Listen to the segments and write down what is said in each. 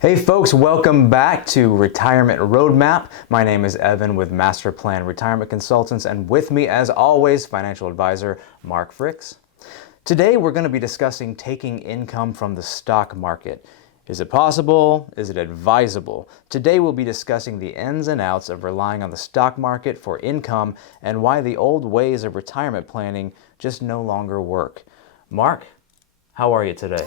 Hey folks, welcome back to Retirement Roadmap. My name is Evan with Master Plan Retirement Consultants, and with me as always, financial advisor Mark Fricks. Today we're going to be discussing taking income from the stock market. Is it possible? Is it advisable? Today we'll be discussing the ins and outs of relying on the stock market for income and why the old ways of retirement planning just no longer work. Mark, how are you today?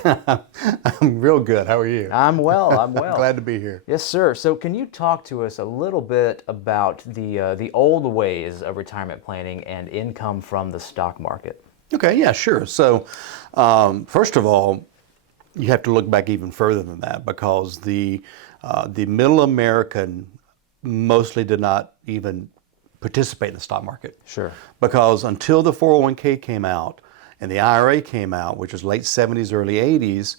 I'm real good. How are you? I'm well. Glad to be here. Yes, sir. So can you talk to us a little bit about the old ways of retirement planning and income from the stock market? Okay, yeah, sure. So, first of all, you have to look back even further than that because the middle American mostly did not even participate in the stock market. Sure. Because until the 401k came out and the IRA came out, which was late 70s, early 80s,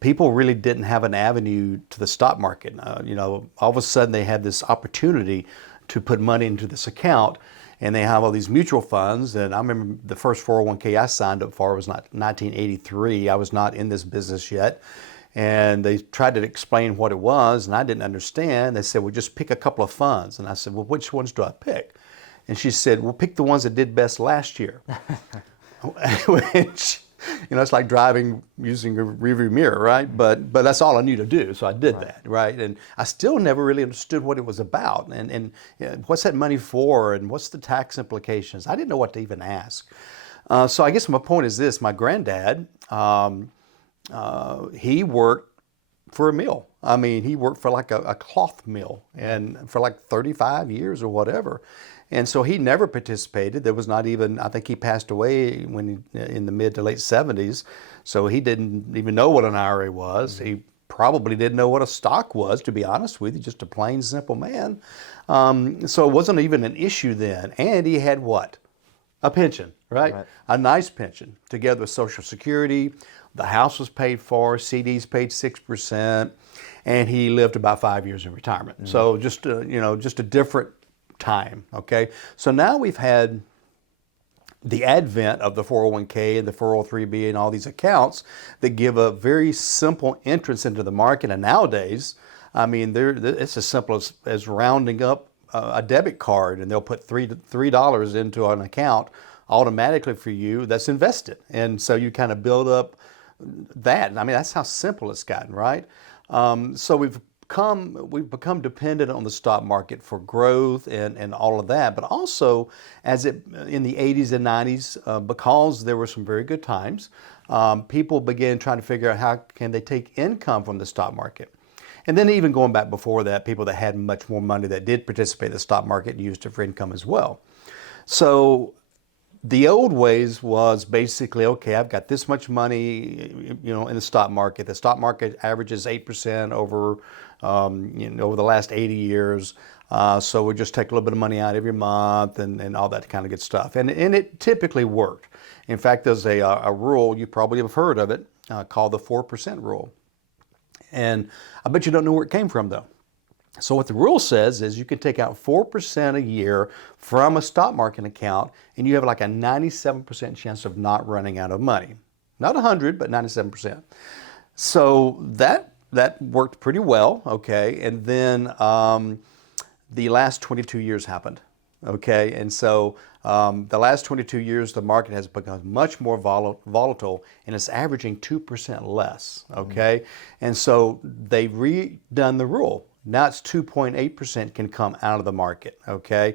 people really didn't have an avenue to the stock market. All of a sudden they had this opportunity to put money into this account, and they have all these mutual funds. And I remember the first 401k I signed up for was 1983. I was not in this business yet. And they tried to explain what it was, and I didn't understand. They said, well, just pick a couple of funds. And I said, well, which ones do I pick? And she said, well, pick the ones that did best last year. Which, it's like driving using a rearview mirror, right? But that's all I knew to do, so I did that, right? And I still never really understood what it was about, and what's that money for, and what's the tax implications. I didn't know what to even ask. So I guess my point is this: my granddad, he worked for a mill. I mean, he worked for like a cloth mill, and for like 35 years or whatever. And so he never participated. There was not even, I think he passed away in the mid to late 70s. So he didn't even know what an IRA was. He probably didn't know what a stock was, to be honest with you, just a plain simple man. So it wasn't even an issue then. And he had what? A pension, right? A nice pension, together with Social Security. The house was paid for, CDs paid 6%, and he lived about 5 years in retirement. So just a different time, okay? So now we've had the advent of the 401k and the 403b and all these accounts that give a very simple entrance into the market. And nowadays, I mean, it's as simple as rounding up a debit card, and they'll put $3 into an account automatically for you that's invested. And so you kind of build up that. I mean, that's how simple it's gotten, right? So we've become dependent on the stock market for growth and all of that, but also in the 80s and 90s, because there were some very good times, people began trying to figure out how can they take income from the stock market. And then even going back before that, people that had much more money that did participate in the stock market used it for income as well. So the old ways was basically, okay, I've got this much money, in the stock market. The stock market averages 8% over the last 80 years. So we just take a little bit of money out every month and all that kind of good stuff. And it typically worked. In fact, there's a rule, you probably have heard of it, called the 4% rule. And I bet you don't know where it came from, though. So what the rule says is you can take out 4% a year from a stock market account, and you have like a 97% chance of not running out of money. Not 100, but 97%. So that worked pretty well, okay? And then the last 22 years happened, okay? And so the last 22 years, the market has become much more volatile, and it's averaging 2% less, okay? And so they've redone the rule. Now it's 2.8% can come out of the market, okay?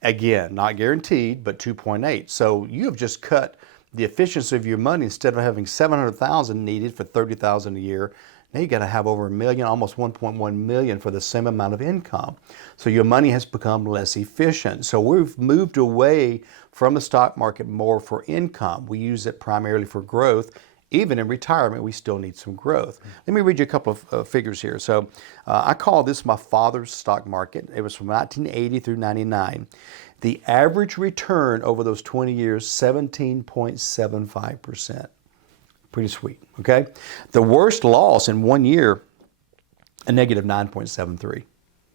Again, not guaranteed, but 2.8. So you have just cut the efficiency of your money. Instead of having $700,000 needed for $30,000 a year, now you got to have over $1 million, almost $1.1 million for the same amount of income. So your money has become less efficient. So we've moved away from the stock market more for income. We use it primarily for growth. Even in retirement, we still need some growth. Let me read you a couple of figures here. So I call this my father's stock market. It was from 1980 through 99. The average return over those 20 years, 17.75%. Pretty sweet, okay? The worst loss in 1 year, a negative 9.73,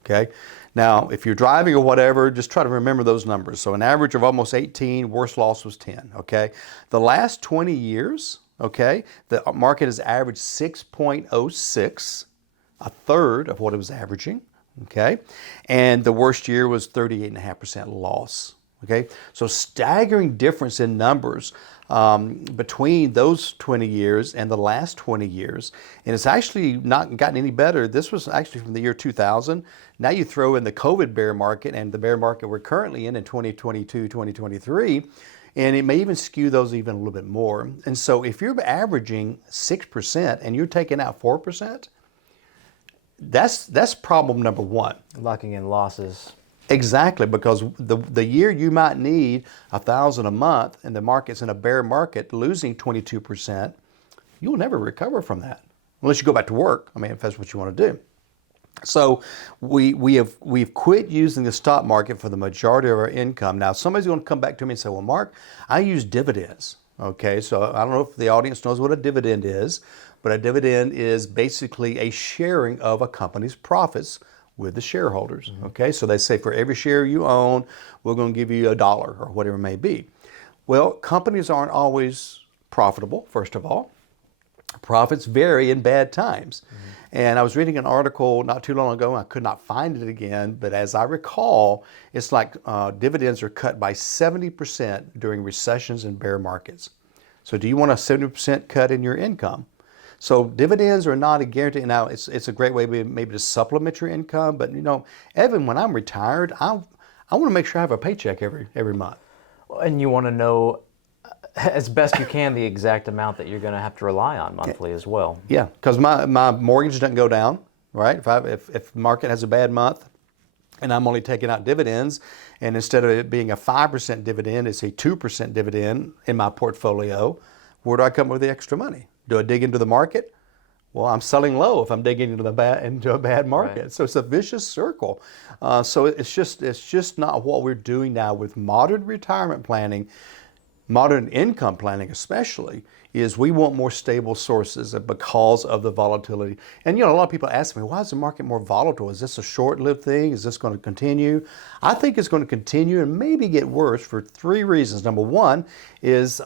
okay? Now, if you're driving or whatever, just try to remember those numbers. So an average of almost 18, worst loss was 10, okay? The last 20 years, okay, the market has averaged 6.06, a third of what it was averaging. Okay, and the worst year was 38.5% loss. Okay, so staggering difference in numbers between those 20 years and the last 20 years. And it's actually not gotten any better. This was actually from the year 2000. Now you throw in the COVID bear market and the bear market we're currently in 2022, 2023, and it may even skew those even a little bit more. And so if you're averaging 6% and you're taking out 4%, that's problem number one. Locking in losses. Exactly, because the year you might need $1,000 a month and the market's in a bear market losing 22%, you'll never recover from that unless you go back to work. I mean, if that's what you want to do. So we've quit using the stock market for the majority of our income. Now somebody's going to come back to me and say, well, Mark, I use dividends. Okay, so I don't know if the audience knows what a dividend is, but a dividend is basically a sharing of a company's profits with the shareholders. Okay, so they say for every share you own, we're going to give you $1 or whatever it may be. Well, companies aren't always profitable, first of all. Profits vary in bad times. And I was reading an article not too long ago, and I could not find it again, but as I recall, it's like dividends are cut by 70% during recessions and bear markets. So do you want a 70% cut in your income? So dividends are not a guarantee. Now, it's a great way maybe to supplement your income, but you know, Evan, when I'm retired, I want to make sure I have a paycheck every month. And you want to know, as best you can, the exact amount that you're going to have to rely on monthly as well. Yeah, because my mortgage doesn't go down, right? If the market has a bad month and I'm only taking out dividends, and instead of it being a 5% dividend, it's a 2% dividend in my portfolio, where do I come up with the extra money? Do I dig into the market? Well, I'm selling low if I'm digging into a bad market. Right. So it's a vicious circle. So it's just not what we're doing now with modern retirement planning, modern income planning especially, is we want more stable sources because of the volatility. And you know, a lot of people ask me, why is the market more volatile? Is this a short-lived thing? Is this going to continue? I think it's going to continue and maybe get worse for three reasons. Number one is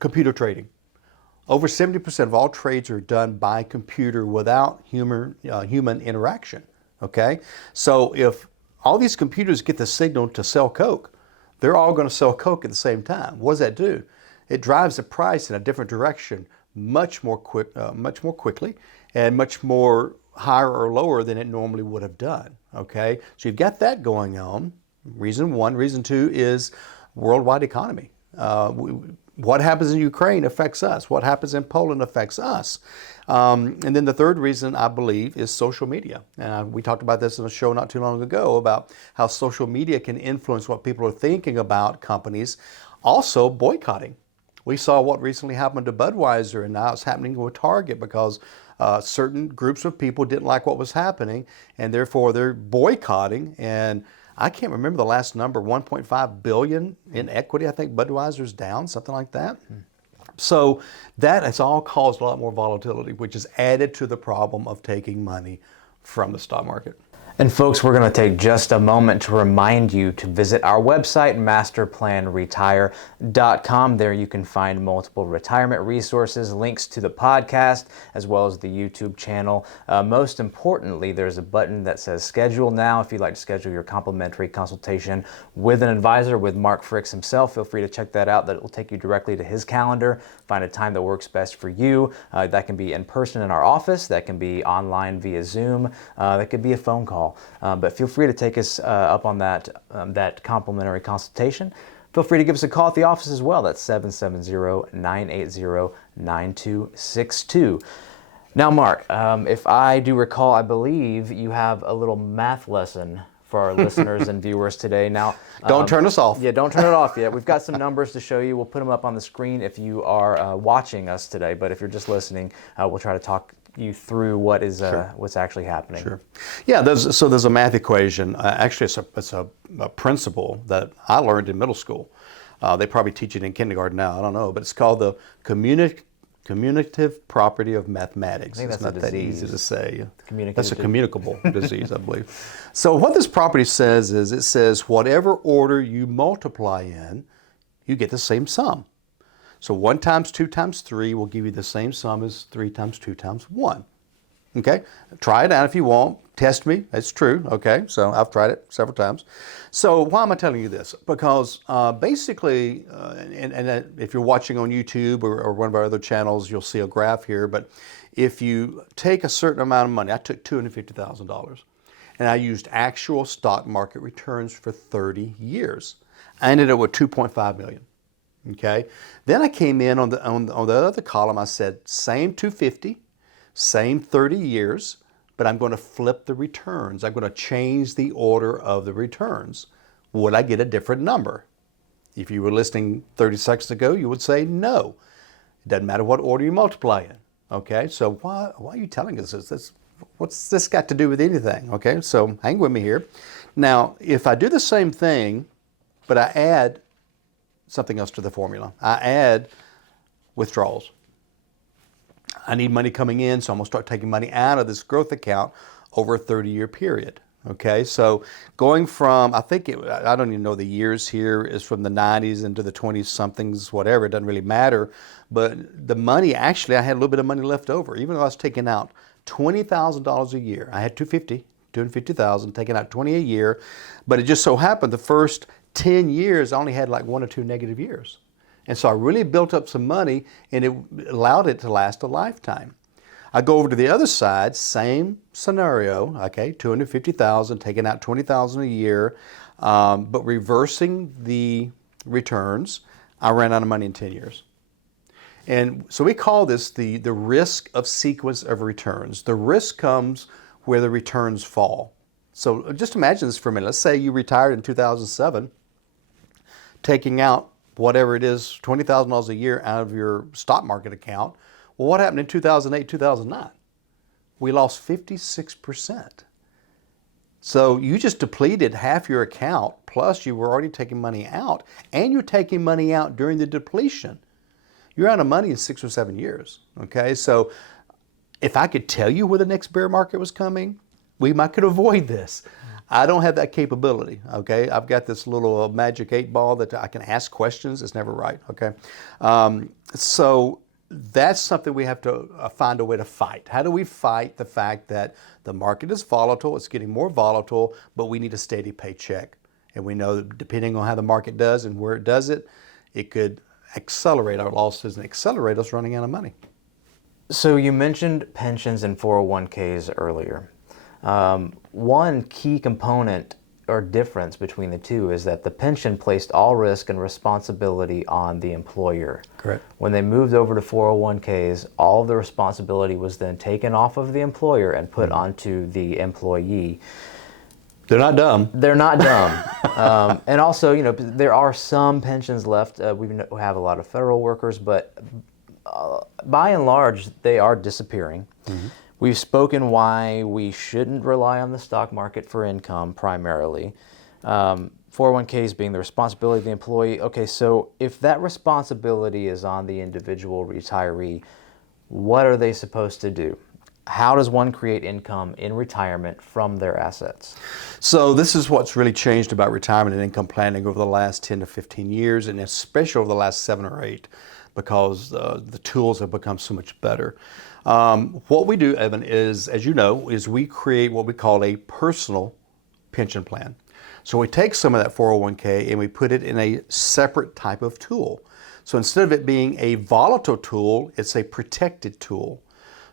computer trading. Over 70% of all trades are done by computer without human interaction. Okay, so if all these computers get the signal to sell Coke, they're all going to sell Coke at the same time. What does that do? It drives the price in a different direction, much more quickly, and much more higher or lower than it normally would have done. Okay, so you've got that going on. Reason one. Reason two is worldwide economy. What happens in Ukraine affects us. What happens in Poland affects us. And then the third reason, I believe, is social media. And we talked about this in a show not too long ago about how social media can influence what people are thinking about companies. Also, boycotting. We saw what recently happened to Budweiser, and now it's happening with Target because certain groups of people didn't like what was happening, and therefore they're boycotting. And I can't remember the last number, 1.5 billion in equity. I think Budweiser's down, something like that. So that has all caused a lot more volatility, which has added to the problem of taking money from the stock market. And folks, we're going to take just a moment to remind you to visit our website, masterplanretire.com. There you can find multiple retirement resources, links to the podcast, as well as the YouTube channel. Most importantly, there's a button that says schedule now. If you'd like to schedule your complimentary consultation with an advisor, with Mark Fricks himself, feel free to check that out. That will take you directly to his calendar. Find a time that works best for you. That can be in person in our office. That can be online via Zoom. That could be a phone call. But feel free to take us up on that complimentary consultation. Feel free to give us a call at the office as well. That's 770-980-9262. Now, Mark, if I do recall, I believe you have a little math lesson for our listeners and viewers today. Now, don't turn us off. Yeah, don't turn it off yet. We've got some numbers to show you. We'll put them up on the screen if you are watching us today. But if you're just listening, we'll try to talk you through what is what's actually happening. Sure. Yeah, there's a math equation. Actually, it's a principle that I learned in middle school. They probably teach it in kindergarten now. I don't know, but it's called the commutative property of mathematics. I think it's that's not that easy to say. That's a disease. communicable disease, I believe. So what this property says is it says whatever order you multiply in, you get the same sum. So 1 times 2 times 3 will give you the same sum as 3 times 2 times 1. Okay, try it out if you want. Test me. It's true. Okay, so I've tried it several times. So why am I telling you this? Because basically, if you're watching on YouTube or one of our other channels, you'll see a graph here. But if you take a certain amount of money, I took $250,000, and I used actual stock market returns for 30 years. I ended up with $2.5 million. Okay, then I came in on the other column. I said same 250. Same 30 years, but I'm going to flip the returns. I'm going to change the order of the returns. Would I get a different number? If you were listening 30 seconds ago, you would say no. It doesn't matter what order you multiply in. Okay, so why are you telling us this? What's this got to do with anything? Okay, so hang with me here. Now, if I do the same thing, but I add something else to the formula, I add withdrawals. I need money coming in, so I'm going to start taking money out of this growth account over a 30-year period. Okay, so going from, I don't even know the years here, is from the 90s into the 20-somethings, whatever, it doesn't really matter. But the money, actually, I had a little bit of money left over, even though I was taking out $20,000 a year. I had $250,000, taking out 20 a year. But it just so happened the first 10 years, I only had like 1 or 2 negative years. And so I really built up some money, and it allowed it to last a lifetime. I go over to the other side, same scenario, okay, $250,000, taking out $20,000 a year, but reversing the returns. I ran out of money in 10 years. And so we call this the risk of sequence of returns. The risk comes where the returns fall. So just imagine this for a minute. Let's say you retired in 2007, taking out whatever it is, $20,000 a year out of your stock market account. Well, what happened in 2008, 2009? We lost 56%. So you just depleted half your account, plus you were already taking money out, and you're taking money out during the depletion. You're out of money in 6 or 7 years, okay? So if I could tell you where the next bear market was coming, we might could avoid this. I don't have that capability, okay? I've got this little magic 8 ball that I can ask questions. It's never right, okay? So that's something we have to find a way to fight. How do we fight the fact that the market is volatile, it's getting more volatile, but we need a steady paycheck? And we know that depending on how the market does and where it does it, it could accelerate our losses and accelerate us running out of money. So you mentioned pensions and 401ks earlier. One key component or difference between the two is that the pension placed all risk and responsibility on the employer. Correct. When they moved over to 401ks, all of the responsibility was then taken off of the employer and put onto the employee. They're not dumb. They're not dumb. And also, you know, there are some pensions left. We have a lot of federal workers, but by and large, they are disappearing. Mm-hmm. We've spoken why we shouldn't rely on the stock market for income primarily. 401ks being the responsibility of the employee. Okay, so if that responsibility is on the individual retiree, what are they supposed to do? How does one create income in retirement from their assets? So this is what's really changed about retirement and income planning over the last 10 to 15 years, and especially over the last 7 or 8, because the tools have become so much better. What we do, Evan, is, as you know, is we create what we call a personal pension plan. So we take some of that 401k and we put it in a separate type of tool. So instead of it being a volatile tool, it's a protected tool.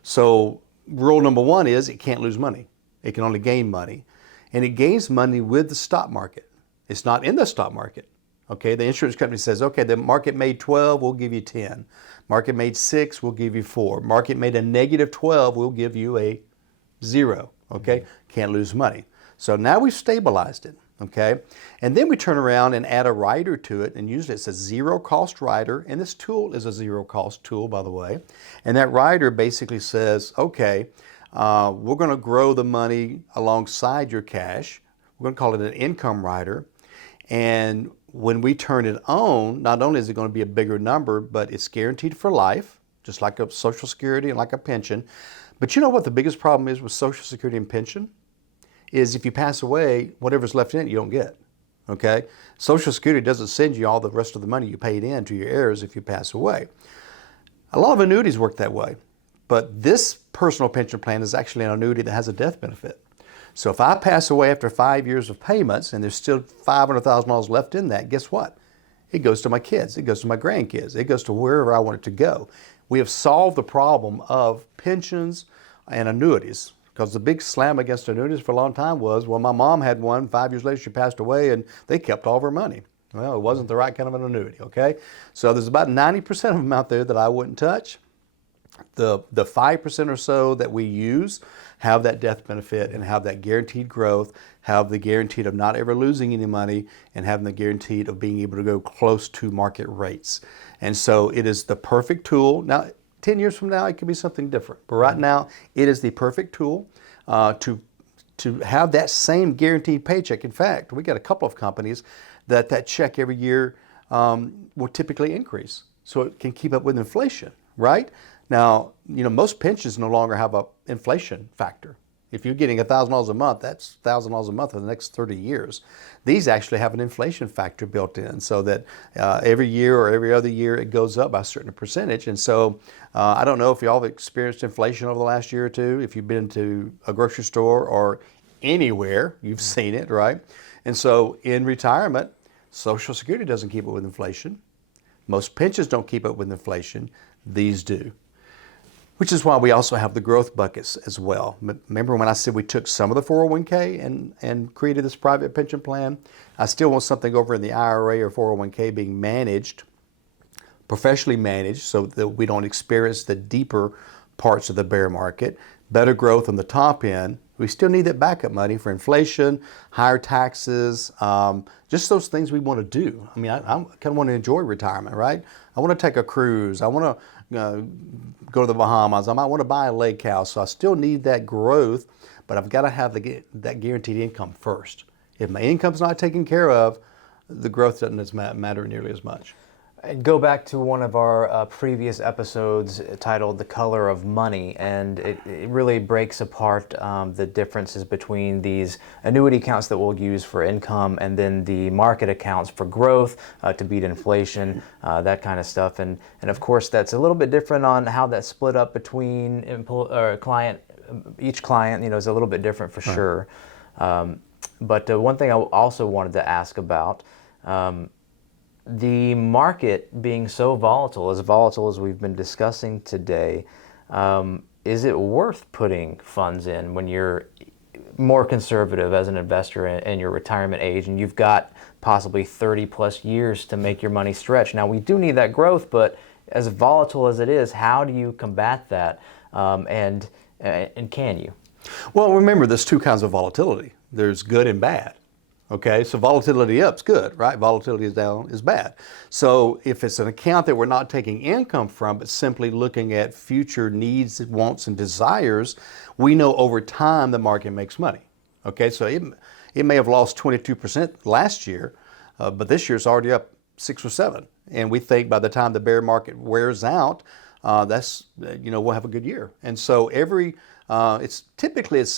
So rule number 1 is it can't lose money. It can only gain money. And it gains money with the stock market. It's not in the stock market. Okay, the insurance company says, okay, the market made 12, we'll give you 10. Market made 6, we'll give you 4. Market made a negative 12, we'll give you a 0. Okay, can't lose money. So now we've stabilized it. Okay, and then we turn around and add a rider to it, and usually it's a zero cost rider, and this tool is a zero cost tool, by the way. And that rider basically says, okay, we're going to grow the money alongside your cash. We're going to call it an income rider. And when we turn it on, not only is it going to be a bigger number, but it's guaranteed for life, just like a Social Security and like a pension. But you know what the biggest problem is with Social Security and pension? Is if you pass away, whatever's left in it, you don't get. okay? Social Security doesn't send you all the rest of the money you paid in to your heirs if you pass away. A lot of annuities work that way, but this personal pension plan is actually an annuity that has a death benefit. So if I pass away after 5 years of payments and there's still $500,000 left in that, guess what? It goes to my kids, it goes to my grandkids, it goes to wherever I want it to go. We have solved the problem of pensions and annuities, because the big slam against annuities for a long time was, well, my mom had one, 5 years later she passed away and they kept all of her money. Well, it wasn't the right kind of an annuity, okay? So there's about 90% of them out there that I wouldn't touch. The 5% or so that we use have that death benefit and have that guaranteed growth, have the guaranteed of not ever losing any money, and having the guaranteed of being able to go close to market rates. And so it is the perfect tool. Now, 10 years from now, it could be something different. But right now, it is the perfect tool to have that same guaranteed paycheck. In fact, we got a couple of companies that check every year will typically increase, so it can keep up with inflation, right? Now, most pensions no longer have an inflation factor. If you're getting $1,000 a month, that's $1,000 a month for the next 30 years. These actually have an inflation factor built in, so that every year or every other year it goes up by a certain percentage. And so I don't know if y'all have experienced inflation over the last year or two. If you've been to a grocery store or anywhere, you've seen it, right? And so in retirement, Social Security doesn't keep up with inflation. Most pensions don't keep up with inflation. These do. Which is why we also have the growth buckets as well. Remember when I said we took some of the 401k and created this private pension plan? I still want something over in the IRA or 401k being managed, professionally managed, so that we don't experience the deeper parts of the bear market. Better growth on the top end. We still need that backup money for inflation, higher taxes, just those things we want to do. I mean, I kind of want to enjoy retirement, right? I want to take a cruise. I want to go to the Bahamas. I might want to buy a lake house. So I still need that growth, but I've got to have that guaranteed income first. If my income's not taken care of, the growth doesn't matter nearly as much. I'd go back to one of our previous episodes titled The Color of Money, and it really breaks apart the differences between these annuity accounts that we'll use for income and then the market accounts for growth to beat inflation, that kind of stuff. And of course, that's a little bit different on how that's split up between client. Each client, is a little bit different for sure. But one thing I also wanted to ask about, the market being so volatile as we've been discussing today, is it worth putting funds in when you're more conservative as an investor in your retirement age and you've got possibly 30 plus years to make your money stretch? Now, we do need that growth, but as volatile as it is, how do you combat that, and can you? Well, remember, there's two kinds of volatility. There's good and bad. Okay, so volatility up's good, right? Volatility is down is bad. So if it's an account that we're not taking income from, but simply looking at future needs, wants, and desires, we know over time the market makes money. Okay, so it may have lost 22% last year, but this year's already up 6 or 7. And we think by the time the bear market wears out, we'll have a good year. And so it's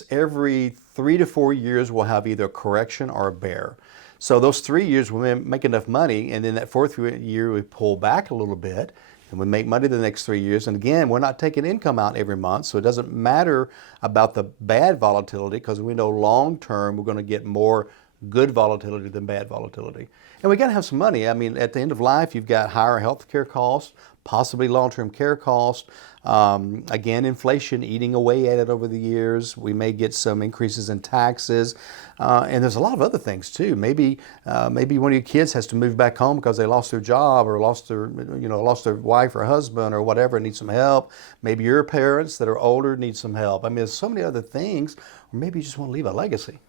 every 3 to 4 years we'll have either a correction or a bear. So those 3 years we make enough money, and then that 4th year we pull back a little bit and we make money the next 3 years. And again, we're not taking income out every month, so it doesn't matter about the bad volatility, because we know long term we're going to get more good volatility than bad volatility. And we got to have some money. I mean, at the end of life, you've got higher health care costs, possibly long-term care costs. Again, inflation eating away at it over the years. We may get some increases in taxes. And there's a lot of other things too. Maybe one of your kids has to move back home because they lost their job or lost their wife or husband or whatever, and need some help. Maybe your parents that are older need some help. I mean, there's so many other things. Or maybe you just want to leave a legacy.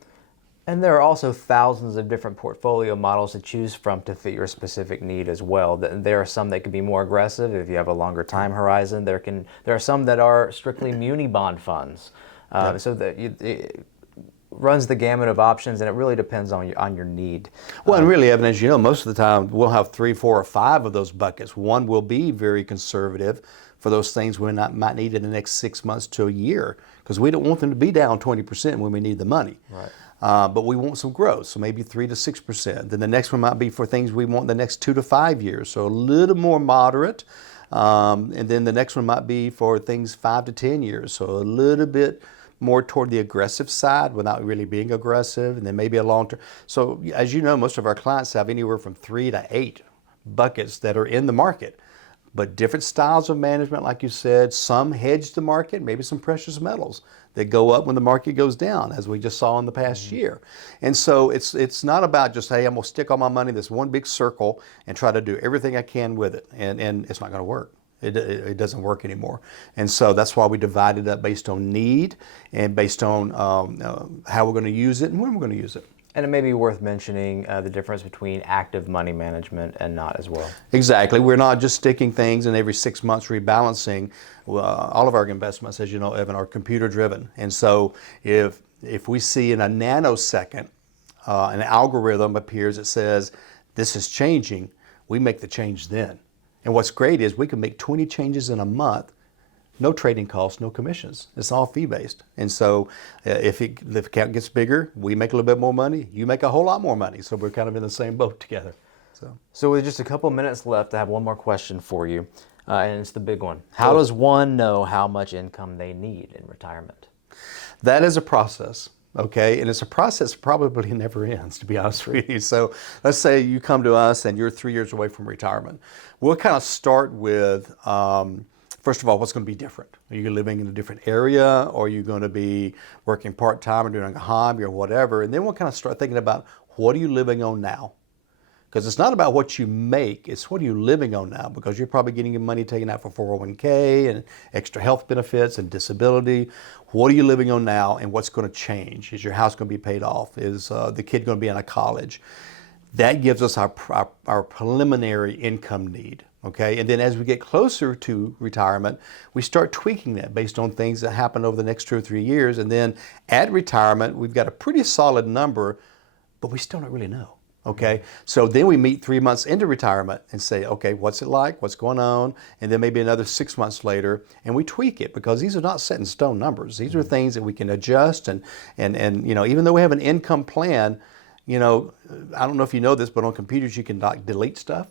And there are also thousands of different portfolio models to choose from to fit your specific need as well. There are some that can be more aggressive if you have a longer time horizon. There are some that are strictly muni bond funds. So that it runs the gamut of options, and it really depends on your need. Well, and really, Evan, as you know, most of the time we'll have 3, 4, or 5 of those buckets. One will be very conservative for those things we might need in the next 6 months to a year, because we don't want them to be down 20% when we need the money. Right. but we want some growth, so maybe 3 to 6%. Then the next one might be for things we want the next 2 to 5 years, so a little more moderate. And then the next one might be for things 5 to 10 years, so a little bit more toward the aggressive side without really being aggressive, and then maybe a long term. So as you know, most of our clients have anywhere from 3 to 8 buckets that are in the market, but different styles of management, like you said. Some hedge the market, maybe some precious metals that go up when the market goes down, as we just saw in the past year. And so it's not about just, hey, I'm gonna stick all my money in this one big circle and try to do everything I can with it, and it's not gonna work. It doesn't work anymore. And so that's why we divide it up based on need and based on how we're going to use it and when we're going to use it. And it may be worth mentioning the difference between active money management and not as well. Exactly. We're not just sticking things and every 6 months rebalancing. All of our investments, as you know, Evan, are computer driven. And so if we see in a nanosecond an algorithm appears that says this is changing, we make the change then. And what's great is we can make 20 changes in a month, no trading costs, no commissions. It's all fee-based. And so if the account gets bigger, we make a little bit more money, you make a whole lot more money. So we're kind of in the same boat together. So with just a couple minutes left, I have one more question for you, and it's the big one. How does one know how much income they need in retirement? That is a process. Okay, and it's a process that probably never ends, to be honest with you. So let's say you come to us and you're 3 years away from retirement. We'll kind of start with, first of all, what's going to be different? Are you living in a different area, or are you going to be working part-time or doing a hobby or whatever? And then we'll kind of start thinking about, what are you living on now? Because it's not about what you make, it's what are you living on now, because you're probably getting your money taken out for 401k and extra health benefits and disability. What are you living on now, and what's going to change? Is your house going to be paid off? Is the kid going to be in a college? That gives us our preliminary income need, okay? And then as we get closer to retirement, we start tweaking that based on things that happen over the next 2 or 3 years. And then at retirement, we've got a pretty solid number, but we still don't really know. Okay, so then we meet 3 months into retirement and say, okay, what's it like? What's going on? And then maybe another 6 months later, and we tweak it, because these are not set in stone numbers. These are things that we can adjust, and you know, even though we have an income plan, you know, I don't know if you know this, but on computers you can like delete stuff.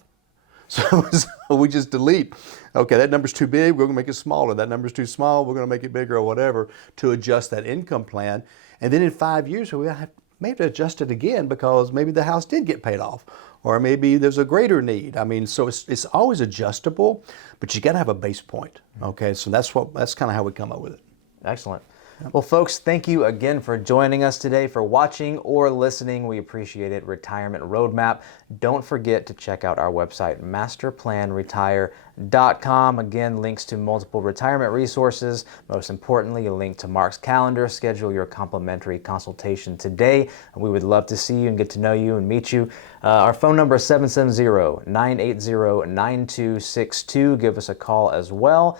So we just delete. Okay, that number's too big, we're gonna make it smaller. That number's too small, we're gonna make it bigger, or whatever, to adjust that income plan. And then in 5 years, we have maybe adjust it again, because maybe the house did get paid off, or maybe there's a greater need. I mean, so it's always adjustable, but you got to have a base point. Okay, so that's kind of how we come up with it. Excellent. Well, folks, thank you again for joining us today, for watching or listening. We appreciate it. Retirement Roadmap. Don't forget to check out our website, masterplanretire.com. Again, links to multiple retirement resources. Most importantly, a link to Mark's calendar. Schedule your complimentary consultation today. We would love to see you and get to know you and meet you. Our phone number is 770-980-9262. Give us a call as well.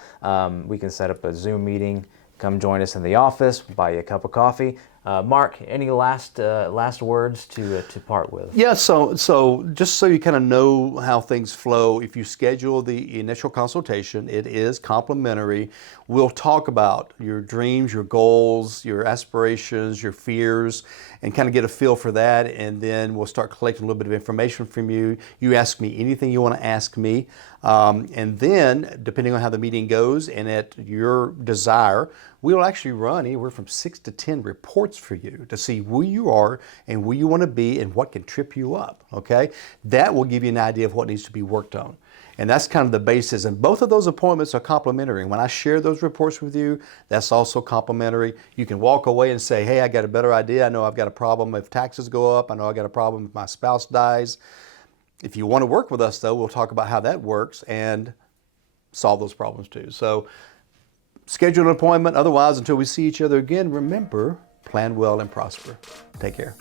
We can set up a Zoom meeting. Come join us in the office, buy you a cup of coffee. Mark, any last words to part with? Yeah, so just so you kind of know how things flow, if you schedule the initial consultation, it is complimentary. We'll talk about your dreams, your goals, your aspirations, your fears, and kind of get a feel for that. And then we'll start collecting a little bit of information from you. You ask me anything you want to ask me. And then, depending on how the meeting goes and at your desire, we will actually run anywhere from 6 to 10 reports for you to see who you are and where you want to be and what can trip you up, okay? That will give you an idea of what needs to be worked on. And that's kind of the basis. And both of those appointments are complimentary. When I share those reports with you, that's also complimentary. You can walk away and say, hey, I got a better idea. I know I've got a problem if taxes go up. I know I got a problem if my spouse dies. If you want to work with us, though, we'll talk about how that works and solve those problems too. So schedule an appointment. Otherwise, until we see each other again, remember, plan well and prosper. Take care.